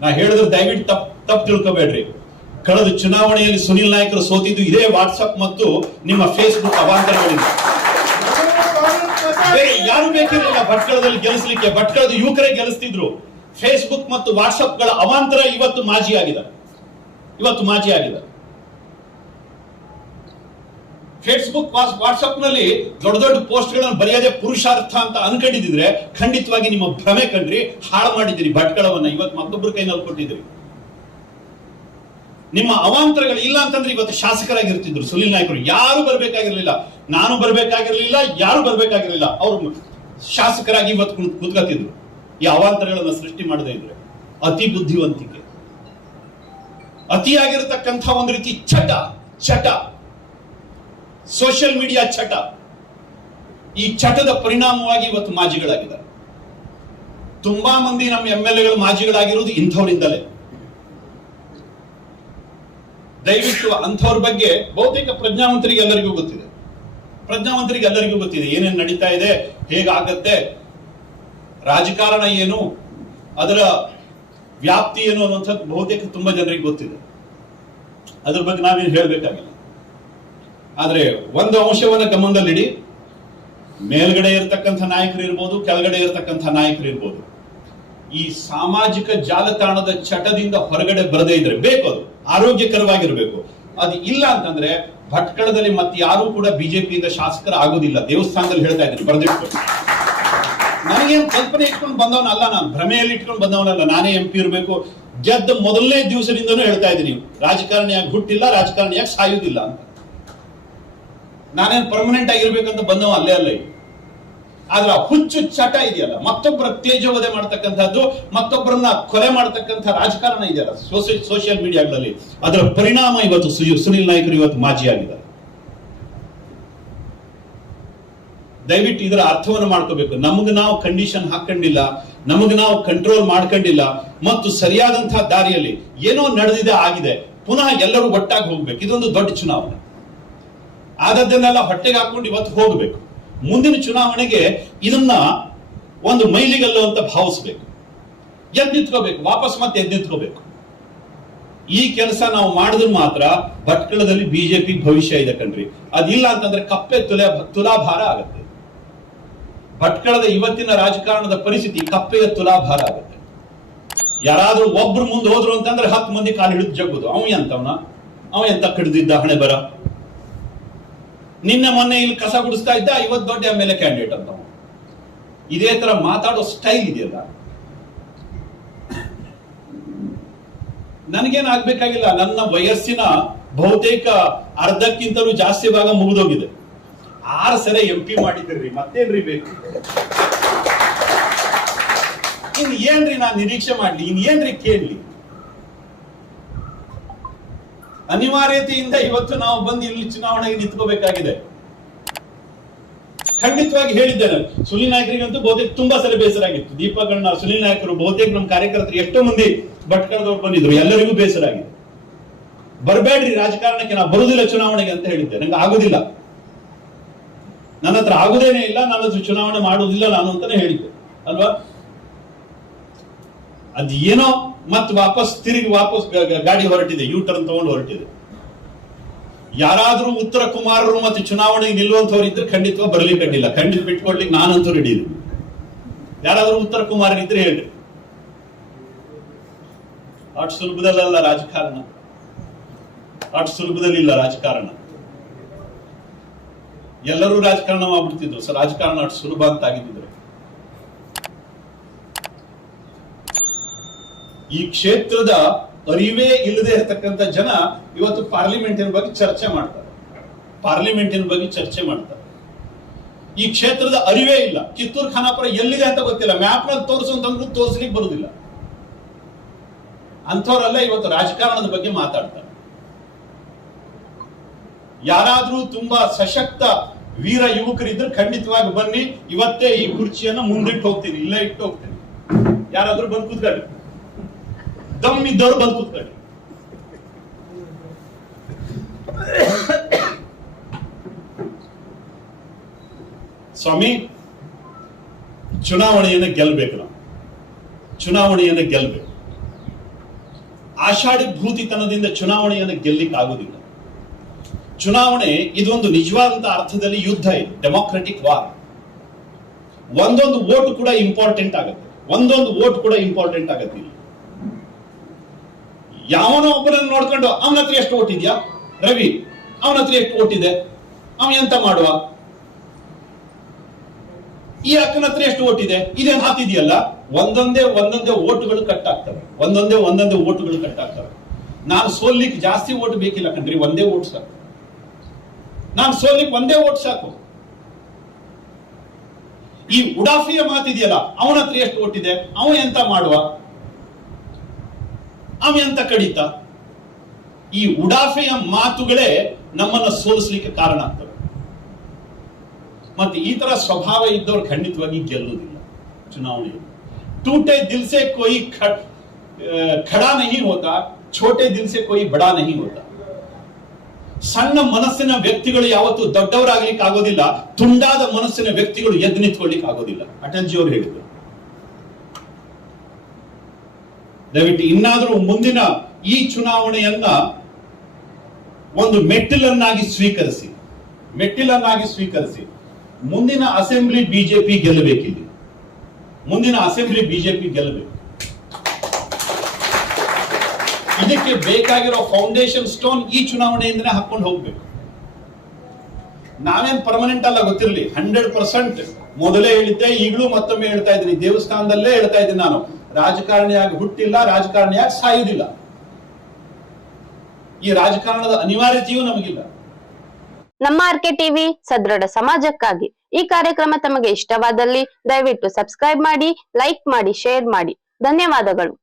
ನಾ ಹೇಳಿದ್ರೆ ದಯವಿಟ್ಟು ತಪ್ಪು ತಪ್ಪು ತಿಳ್ಕೊಬೇಡ್ರಿ. ಕಳೆದ ಚುನಾವಣೆಯಲ್ಲಿ ಸುನಿಲ್ ನಾಯಕರು ಸೋತಿದ್ದು ಇದೇ ವಾಟ್ಸಪ್ ಮತ್ತು ನಿಮ್ಮ ಫೇಸ್ಬುಕ್ ಅವಾಂತರಗಳಿಂದ. ಯಾರು ಬೇಕಿರಲಿಲ್ಲ ಭಟ್ಕಳದಲ್ಲಿ ಗೆಲ್ಲಿಸಲಿಕ್ಕೆ? ಭಟ್ಕಳದ ಯುವಕರೇ ಗೆಲ್ಲಿಸ್ತಿದ್ರು. ಫೇಸ್ಬುಕ್ ಮತ್ತು ವಾಟ್ಸಪ್ಗಳ ಅವಾಂತರ ಇವತ್ತು ಮಾಜಿ ಆಗಿದೆ ಇವತ್ತು ಮಾಜಿ ಆಗಿದೆ ಫೇಸ್ಬುಕ್ ವಾಟ್ಸಪ್ನಲ್ಲಿ ದೊಡ್ಡ ದೊಡ್ಡ ಪೋಸ್ಟ್ಗಳನ್ನು ಬರೆಯೋದೇ ಪುರುಷಾರ್ಥ ಅಂತ ಅನ್ಕೊಂಡಿದ್ರೆ ಖಂಡಿತವಾಗಿ ನಿಮ್ಮ ಭ್ರಮೆ ಕಂಡ್ರಿ, ಹಾಳು ಮಾಡಿದಿರಿ ಭಟ್ಕಳವನ್ನ ಇವತ್ತು ಮತ್ತೊಬ್ಬರ ಕೈನಲ್ಲಿ ಕೊಟ್ಟಿದ್ರಿ ನಿಮ್ಮ ಅವಾಂತರಗಳು ಇಲ್ಲ ಅಂತಂದ್ರೆ ಇವತ್ತು ಶಾಸಕರಾಗಿರ್ತಿದ್ರು, ಸುನಿಲ್ ನಾಯ್ಕರು. ಯಾರು ಬರ್ಬೇಕಾಗಿರ್ಲಿಲ್ಲ. ನಾನು ಬರ್ಬೇಕಾಗಿರ್ಲಿಲ್ಲ, ಯಾರು ಬರ್ಬೇಕಾಗಿರ್ಲಿಲ್ಲ. ಅವರು ಶಾಸಕರಾಗಿ ಇವತ್ತು ಕೂತ್ಕೊತಿದ್ರು ಈ ಅವಾಂತರಗಳನ್ನ ಸೃಷ್ಟಿ ಮಾಡದೇ ಇದ್ರೆ. ಅತಿ ಬುದ್ಧಿವಂತಿಕೆ. ಅತಿಯಾಗಿರತಕ್ಕಂಥ ಒಂದು ರೀತಿ ಚಟ ಚಟ ಸೋಷಿಯಲ್ ಮೀಡಿಯಾ ಚಟ. ಈ ಚಟದ ಪರಿಣಾಮವಾಗಿ ಇವತ್ತು ಮಾಜಿಗಳಾಗಿದ್ದಾರೆ. ತುಂಬಾ ಮಂದಿ ನಮ್ಮ ಎಂ ಎಲ್ ಎಗಳು ಮಾಜಿಗಳಾಗಿರುವುದು ಇಂಥವರಿಂದಲೇ. ದಯವಿಟ್ಟು ಅಂಥವ್ರ ಬಗ್ಗೆ ಬಹುತೇಕ ಪ್ರಜ್ಞಾವಂತರಿಗೆ ಎಲ್ಲರಿಗೂ ಗೊತ್ತಿದೆ. ಪ್ರಜ್ಞಾವಂತರಿಗೆ ಎಲ್ಲರಿಗೂ ಗೊತ್ತಿದೆ. ಏನೇನು ನಡೀತಾ ಇದೆ, ಹೇಗಾಗತ್ತೆ, ರಾಜಕಾರಣ ಏನು, ಅದರ ವ್ಯಾಪ್ತಿ ಏನು ಅನ್ನುವಂಥದ್ದು ಬಹುತೇಕ ತುಂಬಾ ಜನರಿಗೆ ಗೊತ್ತಿದೆ. ಅದ್ರ ಬಗ್ಗೆ ನಾವೇನು ಹೇಳಬೇಕಾಗಿಲ್ಲ. ಆದ್ರೆ ಒಂದು ಅಂಶವನ್ನ ಗಮನದಲ್ಲಿಡಿ. ಮೇಲ್ಗಡೆ ಇರತಕ್ಕಂಥ ನಾಯಕರು ಇರ್ಬೋದು, ಕೆಳಗಡೆ ಇರತಕ್ಕಂಥ ನಾಯಕರು ಇರ್ಬೋದು. ಈ ಸಾಮಾಜಿಕ ಜಾಲತಾಣದ ಚಟದಿಂದ ಹೊರಗಡೆ ಬರದೇ ಇದ್ರೆ ಬೇಕು ಅದು, ಆರೋಗ್ಯಕರವಾಗಿರ್ಬೇಕು. ಅದು ಇಲ್ಲ ಅಂತಂದ್ರೆ ಭಟ್ಕಳದಲ್ಲಿ ಮತ್ತೆ ಯಾರು ಕೂಡ ಬಿಜೆಪಿಯಿಂದ ಶಾಸಕರ ಆಗೋದಿಲ್ಲ ದೇವಸ್ಥಾನದಲ್ಲಿ ಹೇಳ್ತಾ ಇದ್ದೀನಿ ಬರೆದಿಟ್ಟು ನನಗೇನು ಕಲ್ಪನೆ ಇಟ್ಕೊಂಡು ಬಂದವನಲ್ಲ ನಾನು, ಭ್ರಮೆಯಲ್ಲಿ ಇಟ್ಕೊಂಡು ಬಂದವನಲ್ಲ, ನಾನೇ ಎಂ ಪಿ ಇರಬೇಕು. ಗೆದ್ದ ಮೊದಲನೇ ದಿವಸದಿಂದನೂ ಹೇಳ್ತಾ ಇದ್ದೀನಿ, ರಾಜಕಾರಣಿಯಾಗಿ ಹುಟ್ಟಿಲ್ಲ, ರಾಜಕಾರಣಿಯಾಗಿ ಸಾಯುವುದಿಲ್ಲ ಅಂತ. ನಾನೇನು ಪರ್ಮನೆಂಟ್ ಆಗಿರ್ಬೇಕಂತ ಬಂದವ ಅಲ್ಲೇ ಅಲ್ಲ. ಆದ್ರೆ ಆ ಹುಚ್ಚು ಚಟ ಇದೆಯಲ್ಲ, ಮತ್ತೊಬ್ಬರ ತೇಜೋವಧೆ ಮಾಡ್ತಕ್ಕಂಥದ್ದು, ಮತ್ತೊಬ್ಬರನ್ನ ಕೊಲೆ ಮಾಡ್ತಕ್ಕಂಥ ರಾಜಕಾರಣ ಇದೆಯಲ್ಲ ಸೋಷಿಯಲ್ ಮೀಡಿಯಾಗಳಲ್ಲಿ ಅದರ ಪರಿಣಾಮ ಇವತ್ತು ಸುನಿಲ್ ನಾಯಕರು ಇವತ್ತು ಮಾಜಿ ಆಗಿದ್ದಾರೆ ದಯವಿಟ್ಟು ಇದರ ಅರ್ಥವನ್ನು ಮಾಡ್ಕೋಬೇಕು. ನಮಗೆ ನಾವು ಕಂಡೀಷನ್ ಹಾಕೊಂಡಿಲ್ಲ, ನಮಗೆ ನಾವು ಕಂಟ್ರೋಲ್ ಮಾಡ್ಕೊಂಡಿಲ್ಲ, ಮತ್ತು ಸರಿಯಾದಂತಹ ದಾರಿಯಲ್ಲಿ ಏನೋ ನಡೆದಿದೆ, ಆಗಿದೆ, ಪುನಃ ಎಲ್ಲರೂ ಒಟ್ಟಾಗಿ ಹೋಗ್ಬೇಕು. ಇದೊಂದು ದೊಡ್ಡ ಚುನಾವಣೆ. ಆದದ್ದನ್ನೆಲ್ಲ ಹೊಟ್ಟೆಗೆ ಹಾಕೊಂಡು ಇವತ್ತು ಹೋಗಬೇಕು. ಮುಂದಿನ ಚುನಾವಣೆಗೆ ಇದನ್ನ ಒಂದು ಮೈಲಿಗಲ್ಲು ಅಂತ ಭಾವಿಸ್ಬೇಕು. ಎದ್ದು ನಿಂತ್ಕೋಬೇಕು ವಾಪಸ್ ಮತ್ತೆ ಎದ್ದು ನಿಂತ್ಕೋಬೇಕು ಈ ಕೆಲಸ ನಾವು ಮಾಡಿದ್ರೆ ಮಾತ್ರ ಭಟ್ಕಳದಲ್ಲಿ ಬಿಜೆಪಿ ಭವಿಷ್ಯ ಇದೆ ಕಣ್ರಿ. ಅದಿಲ್ಲ ಅಂತಂದ್ರೆ ಕಪ್ಪೆ ತುಲಾ ತುಲಾಭಾರ ಆಗುತ್ತೆ. ಭಟ್ಕಳದ ಇವತ್ತಿನ ರಾಜಕಾರಣದ ಪರಿಸ್ಥಿತಿ ಕಪ್ಪೆಯ ತುಲಾಭಾರ ಆಗುತ್ತೆ. ಯಾರಾದ್ರೂ ಒಬ್ರು ಮುಂದೆ ಹೋದ್ರು ಅಂತಂದ್ರೆ ಹತ್ತು ಮಂದಿ ಕಾಲು ಹಿಡಿದು ಜಗ್ಗುದು. ಅವ ಎಂತವನ? ಅವ ಎಂತ ಕಡಿದಿದ್ದ ಹಣೆ ಬರ ನಿನ್ನೆ ಮೊನ್ನೆ ಇಲ್ಲಿ ಕಸ ಗುಡಿಸ್ತಾ ಇದ್ದ ಇವತ್ತು ದೊಡ್ಡ ಎಂ ಎಲ್ ಎ ಕ್ಯಾಂಡಿಡೇಟ್ ಅಂತ. ಇದೇ ತರ ಮಾತಾಡೋ ಸ್ಟೈಲ್ ಇದೆಯಲ್ಲ. ನನಗೇನು ಆಗ್ಬೇಕಾಗಿಲ್ಲ, ನನ್ನ ವಯಸ್ಸಿನ ಬಹುತೇಕ ಅರ್ಧಕ್ಕಿಂತಲೂ ಜಾಸ್ತಿ ಭಾಗ ಮುಗಿದೋಗಿದೆ. ಆರು ಸರಿ ಎಂ ಪಿ ಮಾಡಿದ್ರಿ ಮತ್ತೇನ್ರಿ ಬೇಕು? ಇನ್ ಏನ್ರಿ ನಾನು ನಿರೀಕ್ಷೆ ಮಾಡ್ಲಿ, ಇನ್ ಏನ್ರಿ ಕೇಳಲಿ? ಅನಿವಾರ್ಯತೆಯಿಂದ ಇವತ್ತು ನಾವು ಬಂದು ಇಲ್ಲಿ ಚುನಾವಣೆಗೆ ನಿಂತ್ಕೋಬೇಕಾಗಿದೆ. ಖಂಡಿತವಾಗಿ ಹೇಳಿದ್ದೇನೆ. ಸುನಿಲ್ ನಾಯಕರಿಗಂತೂ ಬಹುತೇಕ ತುಂಬಾ ಸಲ ಬೇಸರ ಆಗಿತ್ತು. ದೀಪಗಳನ್ನ ಸುನಿಲ್ ನಾಯಕರು ಬಹುತೇಕ ನಮ್ಮ ಕಾರ್ಯಕರ್ತರು ಎಷ್ಟೋ ಮಂದಿ ಭಟ್ಕಳದವ್ರು ಬಂದಿದ್ರು. ಎಲ್ಲರಿಗೂ ಬೇಸರ ಆಗಿದೆ. ಬರಬೇಡ್ರಿ, ರಾಜಕಾರಣಕ್ಕೆ ನಾವು ಬರುದಿಲ್ಲ ಚುನಾವಣೆಗೆ ಅಂತ ಹೇಳಿದ್ದೆ. ನಂಗೆ ಆಗುದಿಲ್ಲ. ನನ್ನ ಹತ್ರ ಆಗುದೇನೇ ಇಲ್ಲ, ನನ್ನ ಚುನಾವಣೆ ಮಾಡುವುದಿಲ್ಲ ನಾನು ಅಂತಾನೆ ಹೇಳಿದ್ದೆ. ಅಲ್ವಾ? ಅದ್ ಏನೋ ಮತ್ತೆ ವಾಪಸ್ ತಿರುಗಿ ವಾಪಸ್ ಗಾಡಿ ಹೊರಟಿದೆ ಯು ಟರ್ನ್ ತಗೊಂಡು ಹೊರಟಿದೆ. ಯಾರಾದ್ರೂ ಉತ್ತರ ಕುಮಾರರು ಮತ್ತೆ ಚುನಾವಣೆಗೆ ನಿಲ್ಲುವಂತವ್ರು ಇದ್ರೆ ಖಂಡಿತ ಬರ್ಲಿಕ್ಕೆ ಅಡ್ಡಿಲ್ಲ. ಖಂಡಿತ ಬಿಟ್ಕೊಡ್ಲಿಕ್ಕೆ ನಾನಂತೂ ರೆಡಿ ಇದ್ದೀನಿ. ಯಾರಾದ್ರೂ ಉತ್ತರ ಕುಮಾರನಿದ್ರೆ ಹೇಳ್ರಿ. ಅಷ್ಟು ಸುಲಭದಲ್ಲ ರಾಜಕಾರಣ. ಅಷ್ಟು ಸುಲಭದಲ್ಲಿ ಇಲ್ಲ ರಾಜಕಾರಣ. ಎಲ್ಲರೂ ರಾಜಕಾರಣ ಮಾಡ್ಬಿಡ್ತಿದ್ರು. ಸರ್, ರಾಜಕಾರಣ ಅಷ್ಟು ಸುಲಭ ಅಂತ ಆಗಿದ್ದಿದ್ರೆ. ಈ ಕ್ಷೇತ್ರದ ಅರಿವೇ ಇಲ್ಲದೆ ಇರತಕ್ಕಂತ ಜನ ಇವತ್ತು ಪಾರ್ಲಿಮೆಂಟಿನ ಬಗ್ಗೆ ಚರ್ಚೆ ಮಾಡ್ತಾರೆ. ಪಾರ್ಲಿಮೆಂಟಿನ ಬಗ್ಗೆ ಚರ್ಚೆ ಮಾಡ್ತಾರೆ. ಈ ಕ್ಷೇತ್ರದ ಅರಿವೇ ಇಲ್ಲ. ಕಿತ್ತೂರು, ಖಾನಾಪುರ ಎಲ್ಲಿದೆ ಅಂತ ಗೊತ್ತಿಲ್ಲ. ಮ್ಯಾಪ್ನಲ್ಲಿ ತೋರಿಸು ಅಂತಂದ್ರೂ ತೋರಿಸ್ಲಿಕ್ಕೆ ಬರುದಿಲ್ಲ. ಅಂಥವರೆಲ್ಲ ಇವತ್ತು ರಾಜಕಾರಣದ ಬಗ್ಗೆ ಮಾತಾಡ್ತಾರೆ. ಯಾರಾದ್ರೂ ತುಂಬಾ ಸಶಕ್ತ ವೀರ ಯುವಕರಿದ್ರೆ ಖಂಡಿತವಾಗಿ ಬನ್ನಿ. ಇವತ್ತೇ ಈ ಕುರ್ಚಿಯನ್ನ ಮುಂದಿಟ್ಟು ಹೋಗ್ತೀನಿ. ಇಲ್ಲೇ ಇಟ್ಟು ಹೋಗ್ತೀನಿ. ಯಾರಾದ್ರೂ ಬಂದು ಕೂತ್ಕೊಳ್ಳಿ. ದಮ್ ಇದ್ದವ್ರು ಬಂದು ಕೂತ್ಕೊಳ್ಳಿ. ಸ್ವಾಮಿ, ಚುನಾವಣೆಯನ್ನು ಗೆಲ್ಬೇಕು ನಾವು. ಚುನಾವಣೆಯನ್ನು ಗೆಲ್ಬೇಕು. ಆಷಾಢಭೂತಿತನದಿಂದ ಚುನಾವಣೆಯನ್ನು ಗೆಲ್ಲಿಕ್ ಆಗುದಿಲ್ಲ. ಚುನಾವಣೆ ಇದೊಂದು ನಿಜವಾದಂತ ಅರ್ಥದಲ್ಲಿ ಯುದ್ಧ ಇದೆ ಡೆಮೋಕ್ರೆಟಿಕ್ ವಾರ್ ಒಂದೊಂದು ವೋಟ್ ಕೂಡ ಇಂಪಾರ್ಟೆಂಟ್ ಆಗುತ್ತೆ. ಒಂದೊಂದು ವೋಟ್ ಕೂಡ ಇಂಪಾರ್ಟೆಂಟ್ ಆಗುತ್ತೆ ಯಾವನೋ ಒಬ್ಬನನ್ನು ನೋಡ್ಕೊಂಡು, ಅವನ ಹತ್ರ ಎಷ್ಟು ಓಟ್ ಇದೆಯಾ ರವಿ, ಅವನ ಹತ್ರ ಎಷ್ಟು ಓಟ್ ಇದೆ ಅವ ಎಂತ ಮಾಡುವ? ಈ ಅಕ್ಕನ ಹತ್ರ ಎಷ್ಟು ಓಟಿದೆ? ಇದೆ ಇದೇ ಹಾತಿದೆಯಲ್ಲ ಒಂದೊಂದೇ ಒಂದೊಂದೇ ಓಟುಗಳು ಕಟ್ ಆಗ್ತವೆ. ಒಂದೊಂದೇ ಒಂದೊಂದೇ ಓಟುಗಳು ಕಟ್ ಆಗ್ತವೆ. ನಾನು ಸೋಲ್ಲಿಕ್ಕೆ ಜಾಸ್ತಿ ಓಟ್ ಬೇಕಿಲ್ಲ ಕಣ್ರಿ, ಒಂದೇ ಓಟ್ ಸಾಕು. ನಾನು ಸೋಲಿಕ್ಕೆ ಒಂದೇ ಓಟ್ ಸಾಕು. ಈ ಉಡಾಫಿಯ ಮಾತಿದೆಯಲ್ಲ, ಅವನ ಹತ್ರ ಎಷ್ಟು ಓಟ್ ಇದೆ ಅವ ಎಂತ ಮಾಡುವ? ಅವೆ ಅಂತ ಕಡಿತ. ಈ ಉಡಾಫೆಯ ಮಾತುಗಳೇ ನಮ್ಮನ್ನ ಸೋಲಿಸ್ಲಿಕ್ಕೆ ಕಾರಣ ಆಗ್ತವೆ. ಮತ್ತೆ ಈ ತರ ಸ್ವಭಾವ ಇದ್ದವ್ರು ಖಂಡಿತವಾಗಿ ಗೆಲ್ಲುವುದಿಲ್ಲ ಚುನಾವಣೆಯಲ್ಲಿ. ಟೂಟೆ ದಿಲ್ಸೆ ಕೊಯ್ ಖಡಾ ನಹಿ ಹೋತಾ, ಛೋಟೆ ದಿಲ್ಸೆ ಕೊಯ್ ಬಡಾ ನಹಿ ಹೋತಾ. ಸಣ್ಣ ಮನಸ್ಸಿನ ವ್ಯಕ್ತಿಗಳು ಯಾವತ್ತು ದೊಡ್ಡವರಾಗ್ಲಿಕ್ಕೆ ಆಗೋದಿಲ್ಲ ತುಂಡಾದ ಮನಸ್ಸಿನ ವ್ಯಕ್ತಿಗಳು ಎದ್ದು ನಿಂತ್ಕೊಳ್ಳಿಕ್ ಆಗೋದಿಲ್ಲ ಅಟಲ್ಜಿ ಅವರು ಹೇಳಿದ್ರು. ದಯವಿಟ್ಟು ಇನ್ನಾದರೂ ಮುಂದಿನ ಈ ಚುನಾವಣೆಯನ್ನ ಒಂದು ಮೆಟ್ಟಿಲನ್ನಾಗಿ ಸ್ವೀಕರಿಸಿ. ಮೆಟ್ಟಿಲನ್ನಾಗಿ ಸ್ವೀಕರಿಸಿ. ಮುಂದಿನ ಅಸೆಂಬ್ಲಿ ಬಿಜೆಪಿ ಗೆಲ್ಲಬೇಕಿದೆ ಮುಂದಿನ ಅಸೆಂಬ್ಲಿ ಬಿಜೆಪಿ ಗೆಲ್ಲಬೇಕು. ಇದಕ್ಕೆ ಬೇಕಾಗಿರೋ ಫೌಂಡೇಶನ್ ಸ್ಟೋನ್ ಈ ಚುನಾವಣೆಯಿಂದನೇ ಹಾಕೊಂಡು ಹೋಗ್ಬೇಕು. ನಾವೇನ್ ಪರ್ಮನೆಂಟ್ ಅಲ್ಲ ಗೊತ್ತಿರಲಿ. ಹಂಡ್ರೆಡ್ ಪರ್ಸೆಂಟ್ ಮೊದಲೇ ಹೇಳಿದ್ದೆ, ಈಗಲೂ ಮತ್ತೊಮ್ಮೆ ಹೇಳ್ತಾ ಇದ್ದೀನಿ. ದೇವಸ್ಥಾನದಲ್ಲೇ ಹೇಳ್ತಾ ಇದ್ದೀನಿ ನಾನು. ರಾಜಕಾರಣಿಯಾಗಿ ಹುಟ್ಟಿಲ್ಲ, ರಾಜಕಾರಣಿಯಾಗಿ ಸಾಯುವುದಿಲ್ಲ. ಈ ರಾಜಕಾರಣದ ಅನಿವಾರ್ಯತೆಯೂ ನಮಗಿಲ್ಲ. ನಮ್ಮ ಆರ್ಕೆ ಟಿವಿ ಸದೃಢ ಸಮಾಜಕ್ಕಾಗಿ ಈ ಕಾರ್ಯಕ್ರಮ ತಮಗೆ ಇಷ್ಟವಾದಲ್ಲಿ ದಯವಿಟ್ಟು ಸಬ್ಸ್ಕ್ರೈಬ್ ಮಾಡಿ, ಲೈಕ್ ಮಾಡಿ, ಶೇರ್ ಮಾಡಿ. ಧನ್ಯವಾದಗಳು.